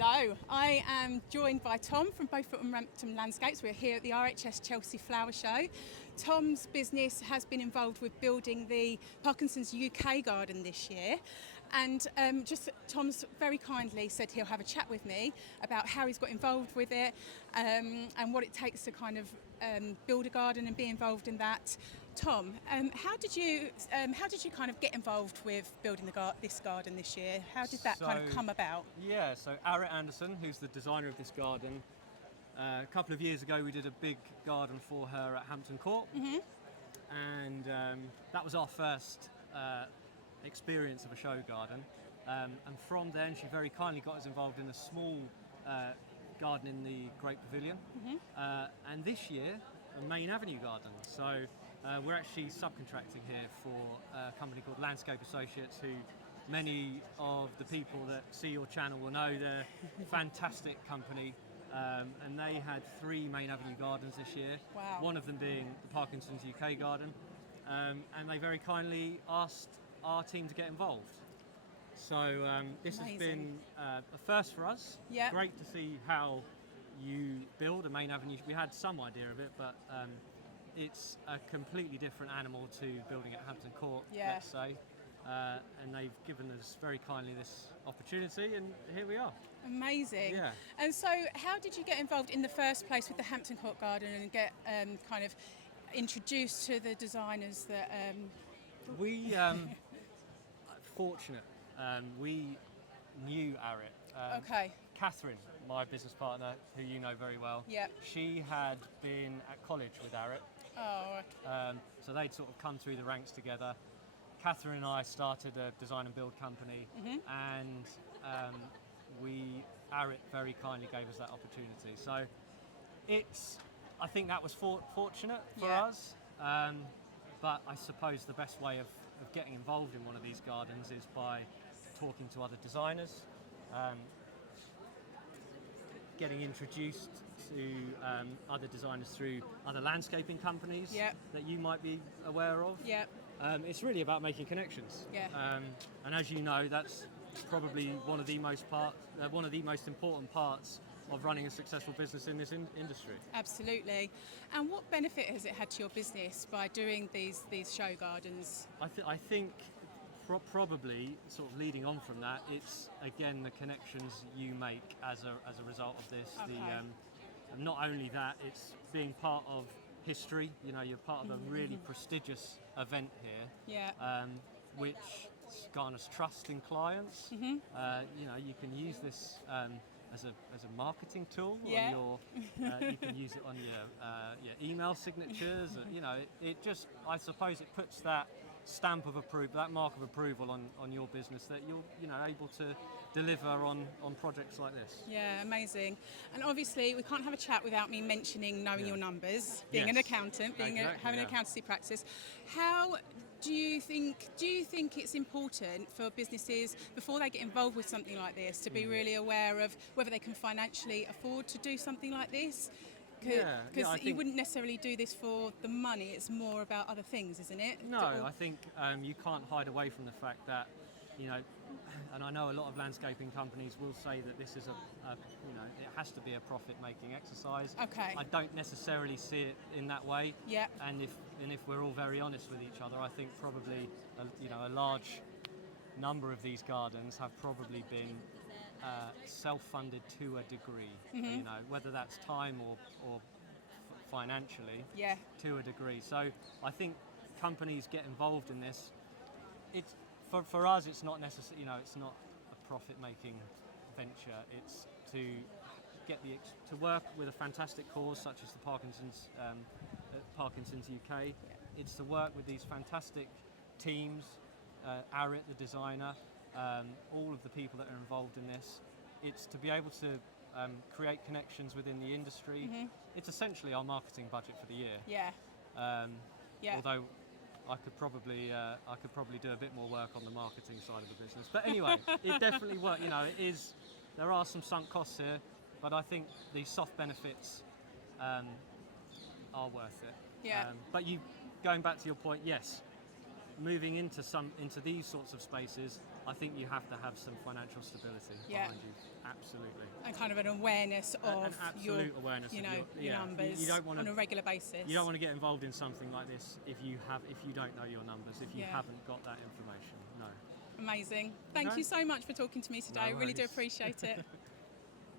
Hello, I am joined by Tom from Beaufort Rampton Landscapes. We're here at the RHS Chelsea Flower Show. Tom's business has been involved with building the Parkinson's UK garden this year, and Tom's very kindly said he'll have a chat with me about how he's got involved with it and what it takes to kind of build a garden and be involved in that. Tom, how did you kind of get involved with building this garden this year? How did that kind of come about? Yeah, so Arrett Anderson, who's the designer of this garden, a couple of years ago we did a big garden for her at Hampton Court, and that was our first experience of a show garden, and from then she very kindly got us involved in a small garden in the Great Pavilion, and this year a Main Avenue garden. So we're actually subcontracting here for a company called Landscape Associates, who many of the people that see your channel will know. They're a fantastic company, and they had 3 Main Avenue gardens this year. Wow. One of them being the Parkinson's UK garden, and they very kindly asked our team to get involved. So this has been a first for us. Yep. Great to see how you build a Main Avenue. We had some idea of it, but it's a completely different animal to building at Hampton Court, let's say. And they've given us very kindly this opportunity, and here we are. Amazing. Yeah. And so how did you get involved in the first place with the Hampton Court garden and get kind of introduced to the designers that... We, fortunate, we knew Arrett. Okay. Catherine, my business partner, who you know very well, she had been at college with Arrett. Oh, okay. So they'd sort of come through the ranks together. Catherine and I started a design and build company, and Arrett very kindly gave us that opportunity. So I think that was fortunate for us, but I suppose the best way of getting involved in one of these gardens is by talking to other designers, getting introduced to other designers through other landscaping companies that you might be aware of. It's really about making connections. And as you know, that's probably one of the most important parts of running a successful business in this industry. Absolutely. And what benefit has it had to your business by doing these show gardens? I think probably sort of leading on from that, it's again the connections you make as a result of this. Okay. Not only that, it's being part of history. You know, you're part of a really prestigious event here, which garners trust in clients. You know, you can use this as a marketing tool. You can use it on your email signatures. You know, I suppose it puts that stamp of approval, that mark of approval on your business, that you're able to deliver on projects like this. Yeah, amazing. And obviously we can't have a chat without me mentioning knowing your numbers, being an accountant, having an accountancy practice. How do you think it's important for businesses, before they get involved with something like this, to be really aware of whether they can financially afford to do something like this? Because you wouldn't necessarily do this for the money, it's more about other things, isn't it? No, I think you can't hide away from the fact that, you know, and I know a lot of landscaping companies will say that this is it has to be a profit-making exercise. Okay. I don't necessarily see it in that way. Yeah. And if we're all very honest with each other, I think probably a large number of these gardens have probably been self-funded to a degree. You know, whether that's time or financially, to a degree. So I think companies get involved in this. It's for us, it's not necessarily, it's not a profit-making venture. It's to to work with a fantastic cause such as the Parkinson's UK. It's to work with these fantastic teams, Arrett, the designer, all of the people that are involved in this. It's to be able to create connections within the industry. It's essentially our marketing budget for the year. Although I could probably do a bit more work on the marketing side of the business. But anyway, it definitely works. You know, there are some sunk costs here, but I think the soft benefits are worth it. But going back to your point, yes, moving into these sorts of spaces, I think you have to have some financial stability behind you. Absolutely. And kind of an awareness of an absolute your, awareness you of know, your numbers you don't want on to, a regular basis. You don't want to get involved in something like this if you don't know your numbers, if you Yeah. haven't got that information. No. Amazing. Thank you so much for talking to me today. I really do appreciate it.